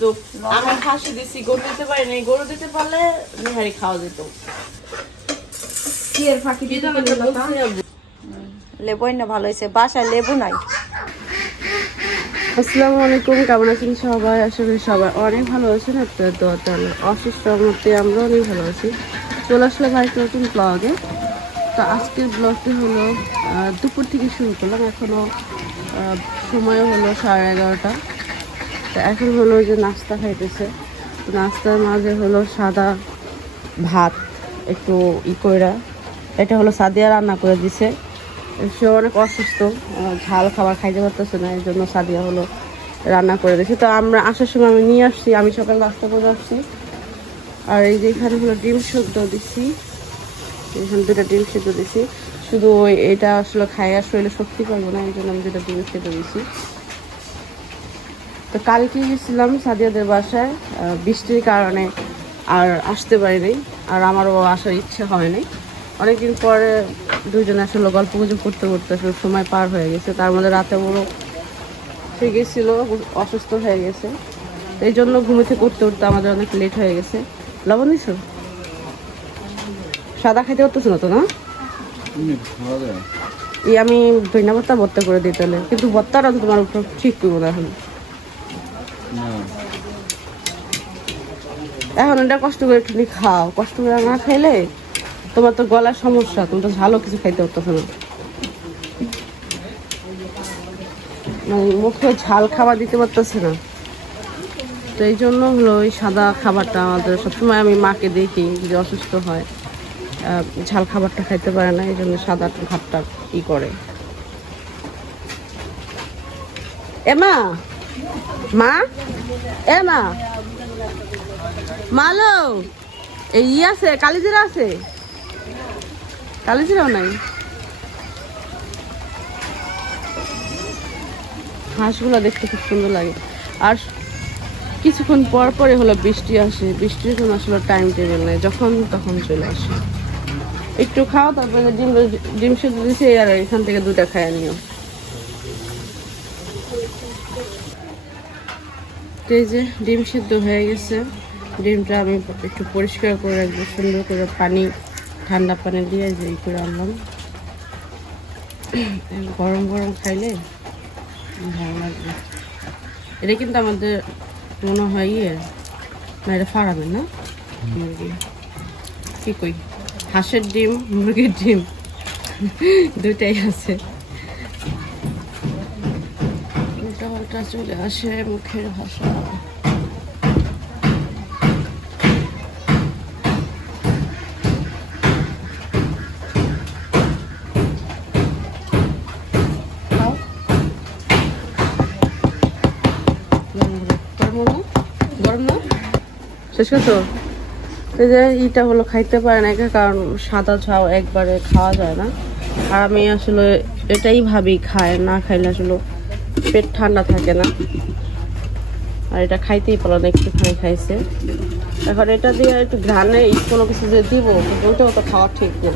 তো আমি খাসি দিছি গরু দিতে পারি নাই গরু দিতে পারলে নিহারি খাওয়া যেত। কি এর ফাঁকি দিতে লেবুই না ভালো হয়েছে বাসায় লেবু নাই। আসসালামু আলাইকুম কেমন আছেন সবাই? আশা করি সবাই অনেক ভালো আছেন আপনার দোয়াতে অসুস্থ মধ্যে আমরা অনেক ভালো আছি। চলে আসলে নতুন ব্লগে তো আজকের ব্লগটি হলো আহ, দুপুর থেকে শুরু করলাম এখনও সময় হলো সাড়ে এগারোটা। তো এখন হলো যে নাস্তা খাইতেছে। নাস্তার মাঝে হলো সাদা ভাত, একটু ই কইরা। এটা হলো সাদিয়া রান্না করে দিছে। সে অনেক অসুস্থ ঝাল খাবার খাইতে পারতেছে না, এই জন্য সাদিয়া হলো রান্না করে দিয়েছে তো আমরা আসার সময় আমি নিয়ে আসছি, আমি সকাল নাস্তা করে আসছি। আর এই যে এখানে হলো ডিম সেদ্ধ দিচ্ছি এখানে দুটো ডিম সেদ্ধ দিছি। শুধু এটা আসলে খাইয়া শরীরে শক্তি পাবো না, এই জন্য আমি দুটা ডিম সেদ্ধ দিছি। তো কালকে গেছিলাম সাদিয়াদের বাসায় বৃষ্টির কারণে আর আসতে পারিনি আর আমারও আসার ইচ্ছে হয়নি। অনেকদিন পরে দুজনে আসলে গল্প গুজব করতে করতে আসলে সময় পার হয়ে গেছে তার মধ্যে রাতে বড় সে গেছিল অসুস্থ হয়ে গেছে। এই জন্য ঘুমিতে করতে করতে আমাদের অনেক লেট হয়ে গেছে। লবণ দিছ? সাদা খাইতে পারতেছ না তো না? এই আমি দইনা ভর্তা করে দিই তাহলে। কিন্তু ভর্তাটা তো তোমার উপর ঠিক করব না এখন। এখন এটা কষ্ট করে একটু খাও। কষ্ট করে না খাইলে তোমার তো গলার সমস্যা, তুমি তো ঝালও কিছু খাইতে পারতেছো না। মানে মুখে ঝাল খাবার দিতে পারতেছে না। তো এই জন্য হলো ওই সাদা খাবারটা আমাদের সবসময় আমি মাকে দেখি যে অসুস্থ হয় ঝাল খাবারটা খাইতে পারে না, এই জন্য সাদা ভাতটা ই করে। এমা, মা এ মা মালো? এই ই আছে, কালিজিরা আছে? কালিজিরাও নাই? হাঁসগুলো দেখতে খুব সুন্দর লাগে। আর কিছুক্ষণ পর পরে হলো বৃষ্টি আসে। বৃষ্টির কোনো আসলে টাইম টেবিল নেই। যখন তখন চলে আসে। একটু খাও, তারপরে ডিম ডিম সেদ্ধ দিছে, আর এখান থেকে দুটা খায় নিও। এই যে, ডিম সেদ্ধ হয়ে গেছে। ডিমটা আমি একটু পরিষ্কার করে রাখব, সুন্দর করে পানি, ঠান্ডা পানি দিয়ে যে ই করে আনলাম। গরম গরম খাইলে ভালো লাগবে। এটা কিন্তু আমাদের মনে হয় ইয়ে না, এটা ফার্মের না? মুরগি। কী কই? হাঁসের ডিম, মুরগির ডিম। দুইটাই আছে। উল্টা পাল্টা চলে আসে মুখের ভাষা। শেষ করছ এই যে ইটা হলো খাইতে পারে না কারণ সাদা ছাও একবারে খাওয়া যায় না। আর আমি আসলে এটাই ভাবি, খায় না খাইলে আসলে পেট ঠান্ডা থাকে না। আর এটা খাইতেই পারল না, একটুখানি খাইছে। এখন এটা দিয়ে একটু ঘ্রাণে কোনো কিছু যে দিব ওইটাও তো খাওয়া ঠিক না।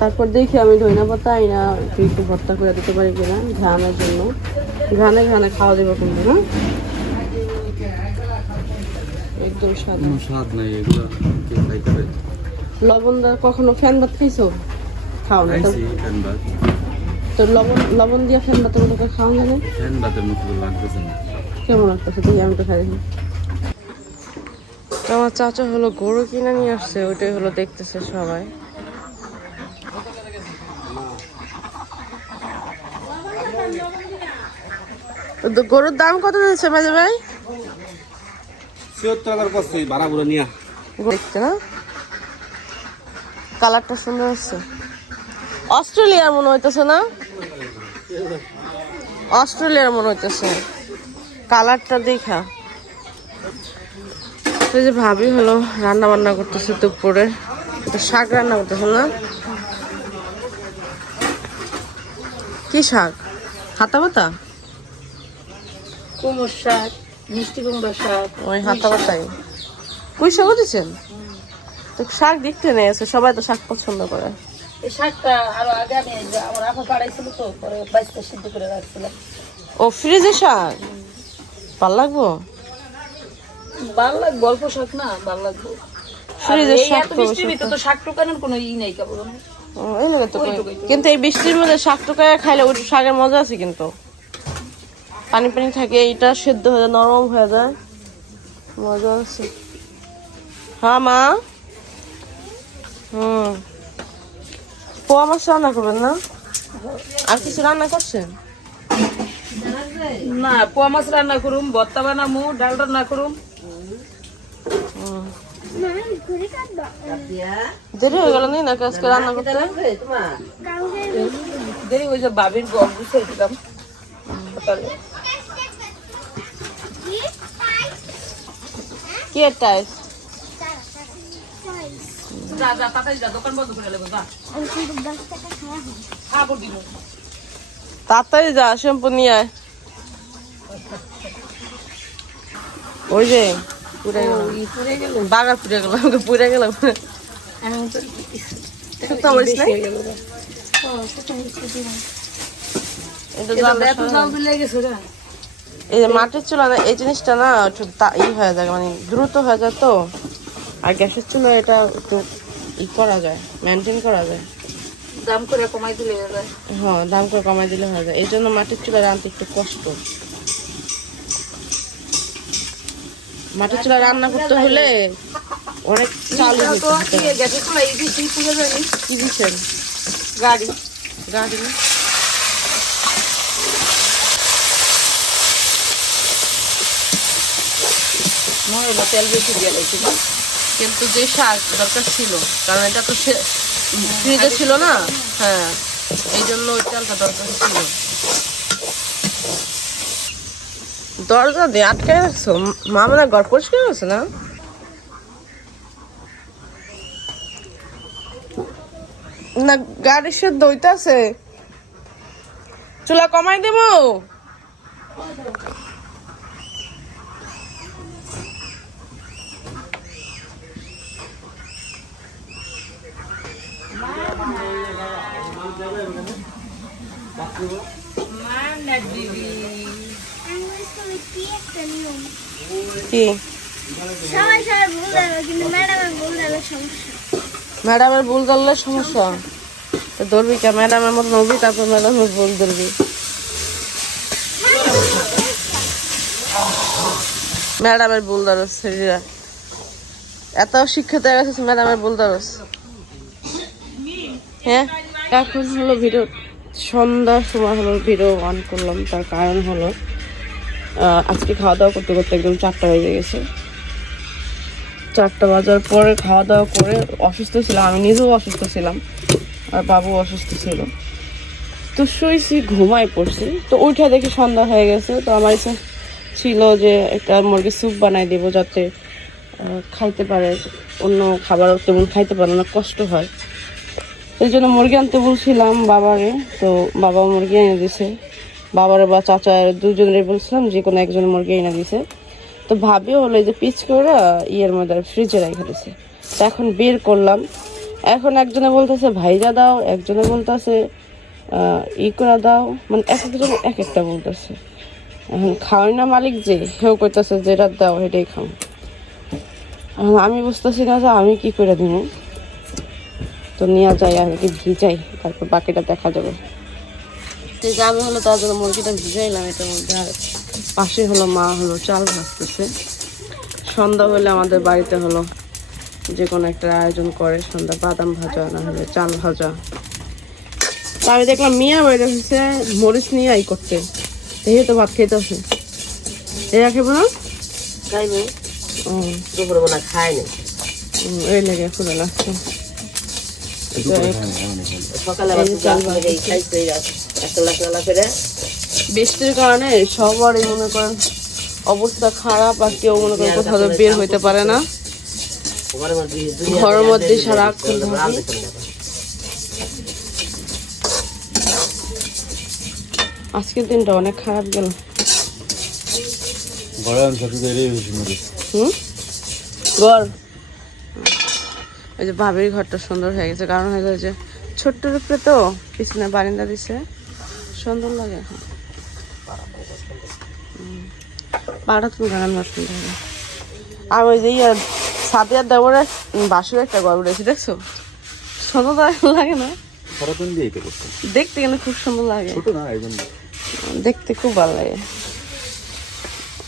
তারপর দেখি আমি ধইনা পাতা আইনা একটু একটু ভর্তা করে দিতে পারি কিনা, ঘ্রাণের জন্য। ঘ্রাণে ঘ্রাণে খাওয়া দেবো কিন্তু না একদম কোনো স্বাদ নাই এগুলো খাইতে পারে। লবণ দা কখনো ফ্যান ভাত খাইছো? খাও না খাইছি ফ্যান ভাত। তো লবণ লবণ দিয়ে ফ্যান ভাতের মতো করে খাওয়া ফ্যান ভাতের মতো লাগতেছে না। কেমন লাগতেছে? তুই আমি তো খাই আমার চাচা হলো গরু কিনে নিয়ে আসছে ওইটাই হলো দেখতেছে সবাই। তো গরুর দাম কত দিচ্ছে মাঝে ভাই? সত্তর হাজার করছে ভাড়া করে নিয়া দেখতে না? কালারটা সুন্দর হচ্ছে। অস্ট্রেলিয়ার মনে হইতেছে না? অস্ট্রেলিয়ার মনে হইতেছে। কালারটা দেখা। তো যে ভাবি হলো রান্না বান্না করতেছে দুপুরে। এটা শাক রান্না করতেছে না? কি শাক? হাতা পাতা? কুমড়োর শাক। মিষ্টি শাক ওই হাতা শাক। দিচ্ছেন তো শাক দেখতে নেই আছে সবাই তো শাক পছন্দ করে। এই শাকটা আরও আগে আমি আমার আপা পাড়াইছিল তো পরে বাইশটা সিদ্ধ করে রাখছিলাম। ও ফ্রিজে শাক? ভালো লাগবো? ভালো লাগবে অল্প শাক না ভালো লাগবে। শাক তো বৃষ্টির তো শাক টুকানোর কোনো ই নেই কেবল। কিন্তু এই বৃষ্টির মধ্যে শাক টুকায় খাইলে ওই শাকের মজা আছে কিন্তু। পানি পানি থাকে এইটা সেদ্ধ হয়ে যায় নরম হয়ে যায়। মজা আছে হ্যাঁ মা? হুম। পোয়া মাছ রান্না করবেন না? আর কিছু রান্না করছেন? না পোয়া মাছ রান্না করুম ভর্তা বানামু ডাল রান্না করুম। দেরি হয়ে গেল না আজকে রান্না করতে? দেরি ওই যে বাবির গম গুছাই দিলাম। কি টাইস যা যা তাড়াতাড়ি যা দোকান বন্ধ করে নেবে যা। খাব দিব। তাড়াতাড়ি যা শ্যাম্পু নিয়ে আয়। ওই যে পুরে গেল। বাগার পুড়ে গেল। আমাকে পুড়ে গেল। এটা জাল দিলে গেছে এই যে মাটির চুলা না এই জিনিসটা না একটু ই হয়ে যায় মানে দ্রুত হয়ে যায় তো। আর গ্যাসের চুলা এটা একটু ই করা যায় মেনটেন করা যায়। দাম করে কমাই দিলে যায়। হ্যাঁ দাম করে কমাই দিলে হয়ে যায়। এই জন্য মাটির চুলা রান্নতে একটু কষ্ট। মাটির চুলা রান্না করতে হলে অনেক চালু দিতে হয়। ইয়ে গ্যাসের চুলা যে কি পুড়ে যায়নি কি দিচ্ছেন? গাড়ি। গাড়ি মনে হলো তেল বেশি দিয়ে লাগছে কিন্তু যে শাক দরকার ছিল কারণ এটা তো ফ্রিজে ছিল না? হ্যাঁ এই জন্য ওই চালটা দরকার ছিল। দরজা দিয়ে আটকায় রাখছো? মা মানে ঘর পরিষ্কার হয়েছে না? না গাড়ির সে দইতে আছে চুলা কমাই দেব? কি? ম্যাডামের ভুল দেবে সমস্যা। তো ধরবি কে? ম্যাডামের মতো নবী তারপর ম্যাডামের ভুল ধরবি। ম্যাডামের ভুল ধরস এত শিক্ষিত হয়ে গেছে ম্যাডামের ভুল ধরস। হ্যাঁ? এখন হলো ভিডিও সন্ধ্যার সময় হলো ভিডিও অন করলাম, তার কারণ হলো আজকে খাওয়া দাওয়া করতে করতে একদম চারটা বেজে গেছে। চারটা বাজার পরে খাওয়া দাওয়া করে অসুস্থ ছিলাম, আমি নিজেও অসুস্থ ছিলাম, আর বাবু অসুস্থ ছিল। তো শুয়েছি ঘুমাই পড়ছি। তো উঠে দেখি সন্ধ্যা হয়ে গেছে, তো আমার ইচ্ছা ছিল যে একটা মুরগির স্যুপ বানাই দেবো যাতে খাইতে পারে, অন্য খাবার তেমন খাইতে পারে না, কষ্ট হয়। সেই জন্য মুরগি আনতে বলছিলাম বাবারে, তো বাবা মুরগি এনে দিছে। বাবারে বা চাচা দুজনের বলছিলাম যে কোনো একজন মুরগি এনে দিছে। তো ভাবিও হলো এই যে পিচ করে ইয়ের মধ্যে ফ্রিজে রেখে দিছে। তো এখন বের করলাম। এখন একজনে বলতেছে, ভাইজা দাও। একজনে বলতেছে ই করে দাও। মানে এক একজন এক একটা বলতেছে। এখন খাওয়াই না মালিক যে, সেও করতেছে যেটা দাও সেটাই খাও। এখন আমি বুঝতেছি না যে আমি কি করে দিব তো নিয়ে যাই আর কি ভিজাই? তারপর বাকিটা দেখা যাবে। যাবে হলো তার জন্য মুরগিটা ভিজাইলাম এটার মধ্যে আর পাশে হলো মা হলো চাল ভাজতেছে। সন্ধ্যা হলে আমাদের বাড়িতে হলো যে কোনো একটা আয়োজন করে সন্ধ্যা বাদাম ভাজা না হলে চাল ভাজা। আমি দেখলাম মিয়া বাইরে হচ্ছে মরিচ নিয়ে আই করতে। দেখে তো ভাত খেতে আসে এরা খেবো না? খাইবে ও। দুপুরে বলা খাই না হুম, এই লেগে খুলে লাগছে বৃষ্টির কারণে সবারই মনে করেন অবস্থা খারাপ আর কেউ মনে করেন কোথাও বের হইতে পারে না। ঘরের মধ্যে সারাক্ষণ আজকের দিনটা অনেক খারাপ গেল। হুম? ঘর? ওই যে ভাবির ঘরটা সুন্দর হয়ে গেছে কারণ হয়ে গেছে। ছোট্টর উপরে তো পিছনে বারিন্দা দিছে। সুন্দর লাগে এখন। পাড়া তুমি গান সুন্দর আর ওই যে ইয়ে সাদিয়ার দেবরে বাসুর একটা গল্প রয়েছে দেখছ? সুন্দর লাগে না। দেখতে কিন্তু খুব সুন্দর লাগে। দেখতে খুব ভালো লাগে।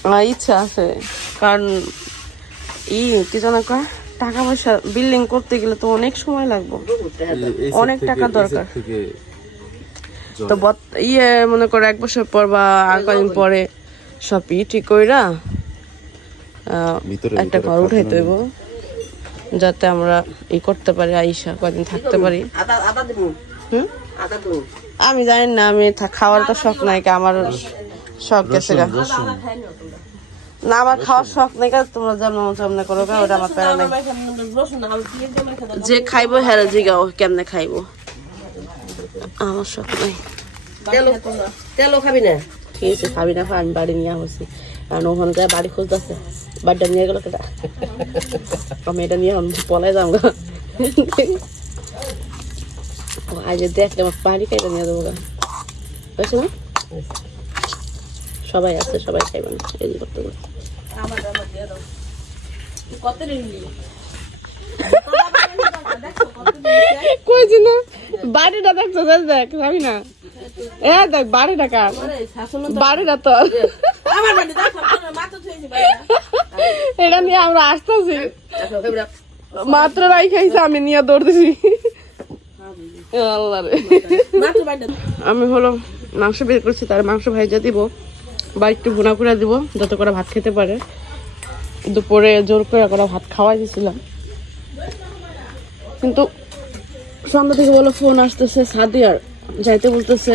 আমার ইচ্ছা আছে কারণ ই কি যেন কয় টাকা পয়সা বিল্ডিং করতে গেলে তো অনেক সময় লাগবে। অনেক টাকা দরকার। তো বত ইয়ে মনে করো এক বছর পর বা আর কদিন পরে সব ই ঠিক কইরা আহ, একটা ঘর উঠাইতে হইব। যাতে আমরা ই করতে পারি আইসা কদিন থাকতে পারি। আদা আদা দিব। হুম? আমি জানি না আমি খাওয়ার তো শখ নাই কা আমার শখ গেছে না আমার খাওয়ার শখ নাই কা তোমরা যেমন যেমন করো ওটা আমার প্যারা নাই। যে খাইবো হ্যাঁ জিগাও কেমনে খাইবো? আমার শখ নাই। তেলও খাবি না? ঠিক আছে খাবি না আমি বাড়ি নিয়ে আসছি। কারণ ওখানে যায় বাড়ি খুঁজতেছে। বাড়িটা নিয়ে গেল কেটা? আমি এটা নিয়ে আমি পলাই যাব। গা আজ দেখলে আমার বাড়ি খাইটা নিয়ে যাব গা। বুঝছ না? সবাই আছে সবাই খাইবে না এই করতে করতে। কত নিলি কইছি না বাড়িটা দেখছ দেখ দেখ যাবি না? এ দেখ বাড়িটা কার? বাড়িটা তো এটা নিয়ে আমরা আসতেছি। মাত্র রাই খাইছে আমি নিয়ে দৌড়তেছি। আল্লাহ রে। আমি হলো মাংস বের করছি তার মাংস ভাইজা দিব। বা একটু ভুনা করে দিব যত করে ভাত খেতে পারে। দুপুরে জোর করে করে ভাত খাওয়াই দিয়েছিলাম কিন্তু সন্ধ্যা থেকে বলো ফোন আসতেছে সাদিয়ার যাইতে বলতেছে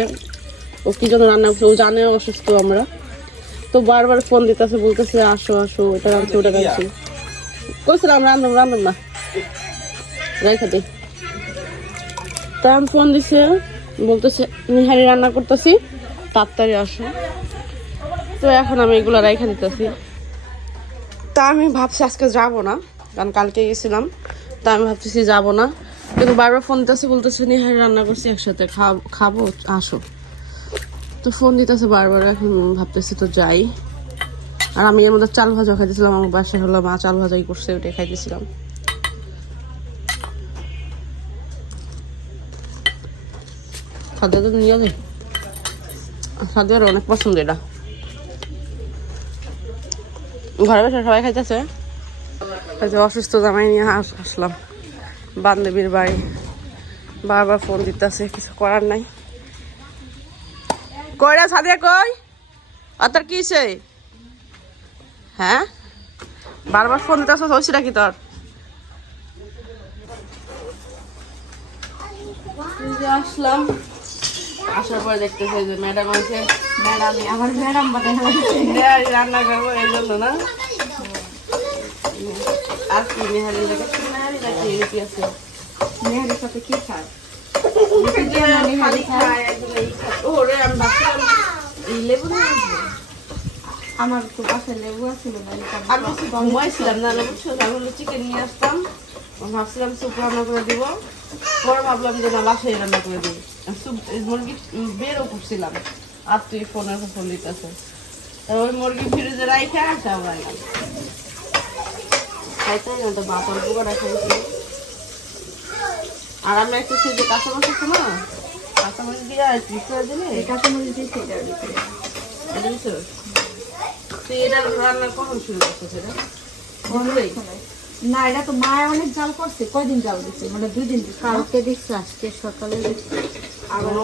ও কি জন্য রান্না করছে ও জানে অসুস্থ আমরা। তো বারবার ফোন দিতেছে বলতেছে আসো আসো এটা রাঁধছি ওটা রাঁধছি। কইছিলাম রান্ধব রান্ধব না। রাইখা দিই তা আমি ফোন দিছে বলতেছে নিহারি রান্না করতেছি তাড়াতাড়ি আসো। তো এখন আমি এগুলো রাইখা দিতেছি। তা আমি ভাবছি আজকে যাব না, কারণ কালকে গেছিলাম। তা আমি ভাবতেছি যাব না। কিন্তু বারবার ফোন দিতেছে, বলতেছে নি হ্যাঁ রান্না করছি, একসাথে খাব- আসো। তো ফোন দিতেছে বারবার, এখন ভাবতেছি তো যাই। আর আমি এর মধ্যে চাল ভাজা খাইতেছিলাম, আমার বাসায় হলো মা চাল ভাজাই করছে, ওটাই খাইতেছিলাম। খাদ্য তো নিয়ে যাই খাদ্যের অনেক পছন্দ এটা। ঘরে বসে সবাই খাইতেছে। অসুস্থ জামাই নিয়ে আস- আসলাম। বান্ধবীর বাড়ি। বারবার ফোন দিতেছে, কিছু করার নাই। কই রে সাদিয়া কই? আর তোর কি হইছে? হ্যাঁ? বারবার ফোন দিতেছ হয়েছিল কি তোর? আসলাম। আসার পরে দেখতেছে যে ম্যাডাম আছে ম্যাডাম আমার ম্যাডাম রান্না করব এই জন্য না? আর কি নেহারি লাগে? নেহারি নাকি রুটি আছে? মেহের সাথে কি খায়? আমার তো বাসায় লেবু আছিল না আমি ঘুমাইছিলাম না না বুঝছ? আমি হলো চিকেন নিয়ে আসতাম। ভাবছিলাম স্যুপ রান্না করে দিব। পরে ভাবলাম যে না বাসায় রান্না করে এই মুরগি বেরও করছিলাম আর তুই ফোনের ফোন দিতেছে ওই মুরগি ফ্রিজে রাইখে আসে আমরা খাইতে না তো ভাত অল্প খাইছি আর আমি একটা সেই যে কাঁচামাচ আছে না দিয়ে আর কি করে দিলে? কাঁচামরিচ দিয়েছি এটার ভিতরে এটা তুই এটা রান্না কখন শুরু করছ সেটা? না এটা তো মা অনেক জাল করছে কয়দিন জাল দিচ্ছে মানে দুই দিন কালকে দিচ্ছে আজকে সকালে দিচ্ছে আমরা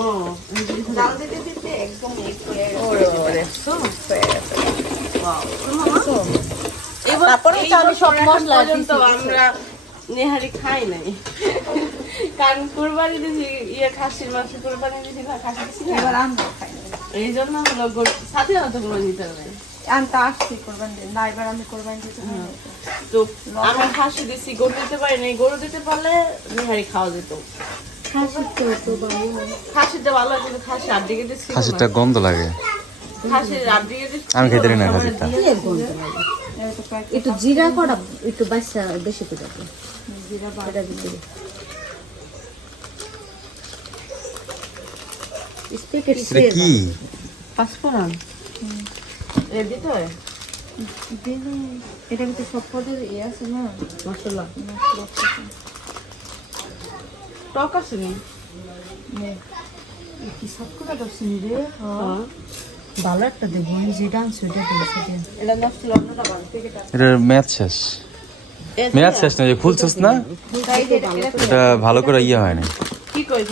নেহারি খাই নাই। কারণ কুরবানি দিছি ইয়ে খাসির মাংস কুরবানি দিছি না খাসি দিছি এবার আমরা খাই। এই জন্য হলো সাথে হয়তো কোনো দিতে হবে। আমি তো আসছি কোরবানি। না এবার আমি কোরবানি দিতে তো আমি খাসি দিছি গরু দিতে পারি নাই। গরু দিতে পারলে নেহারি খাওয়া যেত। খাসির তো তো ভালো। খাসিতে ভালো কিন্তু খাসি আর দিকে দিচ্ছি খাসিরটা গন্ধ লাগে। আমি খেতে না খাসিরটা। কি এর গন্ধ লাগে? একটু জিরা করা একটু বাচ্চা বেশি করে কি? পাঁচফোড়ন। এটা কিন্তু সব পদের ইয়ে আছে না? মশলা। মশলা। টক আছে নি কি সব করে রে? হ্যাঁ। ভালো একটা দেবো আমি আনছি ওটা দিয়েছি এটা নষ্ট লগ্নটা ভালো থেকে এটার ম্যাথ শেষ। ম্যাথ শেষ না যে খুলছিস না? এটা ভালো করে ইয়ে হয় না। কি কই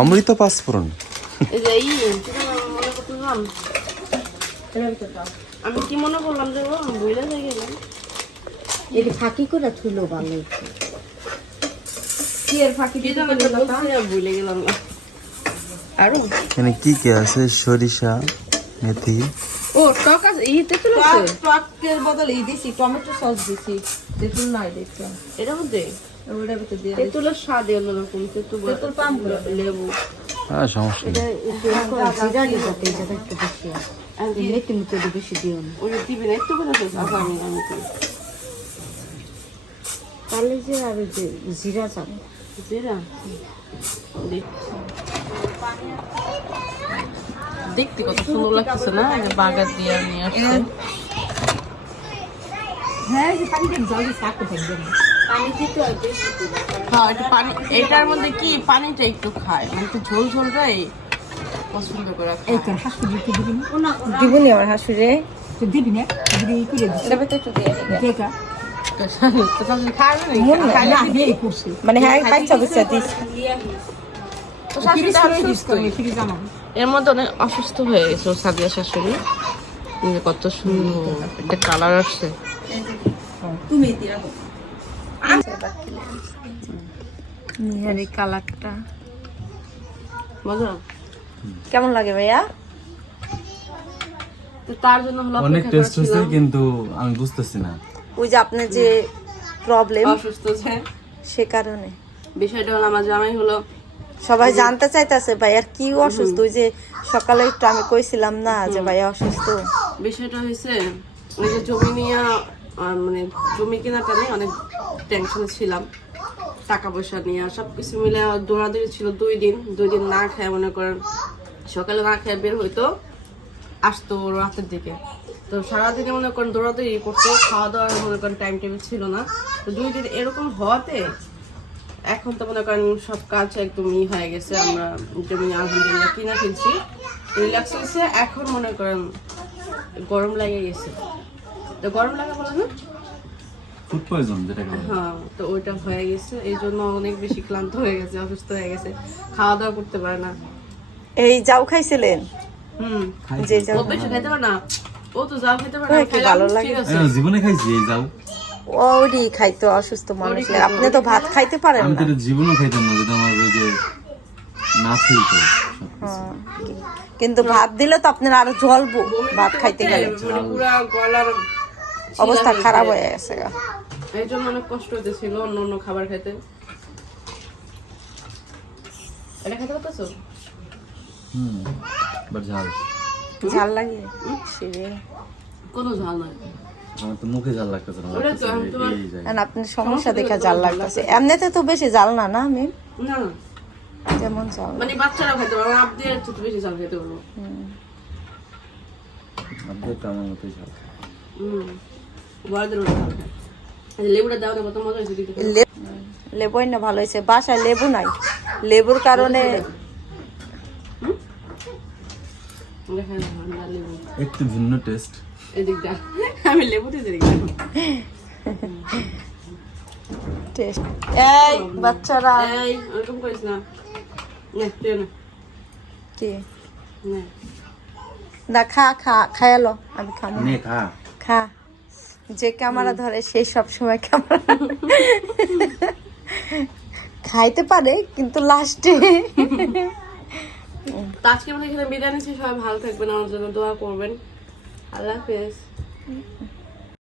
অমৃত যে করতেছিলাম। আমি কি মনে করলাম যে ও বইলা হয়ে গেলাম। এটা ফাঁকি করে থুলো ভালো। এর ফাঁকি ভুলে গেলাম। আরও? এখানে কি কি আছে? সরিষা মেথি। ও টক আছে ই তেঁতুল আছে? টক- টকের বদলে ই দিছি টমেটো সস দিছি। তেঁতুল নাই দেখছি। এটার মধ্যে? ওটার ভিতরে দিয়ে। তেঁতুলের স্বাদ অন্যরকম তেঁতুল তেঁতুল পাম লেবু। হ্যাঁ সমস্যা নেই। জিরা দিতে এই জায়গা একটু বেশি। এই মেথি একটু বেশি দিও না। ওই দিবি না একটু করে দিস আচ্ছা আমি আমি তাহলে যে আর যে জিরা দেখ। দেখতে কত সুন্দর লাগতেছে না বাগার দিয়ে নিয়ে আসছে হ্যাঁ না। হ্যাঁ একটু পানি এটার মধ্যে কি পানিটা একটু খায় মানে একটু ঝোল ঝোলটাই পছন্দ করে। এই তো হাসপুরি একটু দিবি না দিবনি আমার হাসুরে তো দিবি না দিবি করে দিছি এটা ভিতরে একটু দিয়ে মন মানে হ্যাঁ বাচ্চা দিস এর মধ্যে অনেক অসুস্থ হয়ে গেছে সাদিয়া শাশুড়ি। কত সুন্দর একটা কালার আসছে। তুমি নিহারি কালারটা মজা কেমন লাগে ভাইয়া? তো তার জন্য হলো অনেক টেস্ট হয়েছে কিন্তু আমি বুঝতেছি না। ওই যে আপনার যে প্রবলেম অসুস্থ যে। সে কারণে। বিষয়টা হলো আমার জামাই হলো সবাই জানতে চাইতেছে ভাইয়ার কি অসুস্থ? ওই যে সকালে একটু আমি কইছিলাম না যে ভাইয়া অসুস্থ? বিষয়টা হয়েছে ওই যে জমি নিয়ে মানে জমি কেনাটা নিয়ে অনেক টেনশনে ছিলাম। টাকা পয়সা নিয়ে সব কিছু মিলে দৌড়াদৌড়ি ছিল দুই দিন। দুই দিন না খেয়ে মনে করেন সকালে না খেয়ে বের হইতো আসতো রাতের দিকে। তো সারাদিনে মনে করেন দৌড়াদৌড়ি করতো খাওয়া দাওয়ার মনে করেন টাইম টেবিল ছিল না। তো দুই দিন এরকম হওয়াতে এখন তো মনে করেন সব কাজ একদম ই হয়ে গেছে আমরা জমি আলহামদুলিল্লাহ কিনা ফেলছি। রিল্যাক্স হয়েছে এখন মনে করেন গরম লাগে গেছে। তো গরম লাগা বলে না? ফুড পয়জন যেটা হ্যাঁ তো ওইটা হয়ে গেছে এই জন্য অনেক বেশি ক্লান্ত হয়ে গেছে অসুস্থ হয়ে গেছে খাওয়া দাওয়া করতে পারে না। এই যাও খাইছিলেন? হুম। যে যাও খেতে পারে না। ও তো যাও খেতে পারে না ভালো লাগে? ঠিক আছে। আমি জীবনে খাইছি এই যাও। ওরই খাইতো অসুস্থ মানুষ। আপনি তো ভাত খাইতে। পারেন আমি না। তো এটা খাইতাম না যদি আমার ওই যে না ফিলতো হ্যাঁ, কিন্তু ভাত দিলে তো আপনার আরও জ্বলবো ভাত খাইতে গেলে। মানে অবস্থা খারাপ হয়ে গেছে। এই জন্য অনেক কষ্ট হতেছিল অন্য অন্য খাবার খেতে এটা খেতে পারতেছো? হুম বাট ঝাল। ঝাল লাগে। কোনো ঝাল আমার তো মুখে লাগতেছে না আপনার সমস্যা দেখে জাল লাগতেছে। এমনিতে তো বেশি জাল না না আমি না। যেমন মানে বাচ্চারাও খেতে পারব আমার আপনি একটু বেশি ঝাল খেতে পারব। আপনার তো আমার মতোই ঝাল হুম। বড়দের ওটা ঝাল খায়। এই যে লেবুটা দাও না কত মজা হয়েছে লেবুই না ভালো হয়েছে বাসায় লেবু নাই। লেবুর কারণে একটু ভিন্ন টেস্ট এদিকটা আমি লেবু টেস্ট এই বাচ্চারা। এই ওরকম করিস না। না কি? নে। না খা খা খায়ালো আমি খাব খা। খা। যে ক্যামেরা ধরে সে সব সময় ক্যামেরা। খাইতে পারে কিন্তু লাস্টে আজকে আমাদের এখানে বিরিয়ানি সবাই ভালো থাকবেন আমার জন্য দোয়া করবেন। আল্লাহ হাফেজ।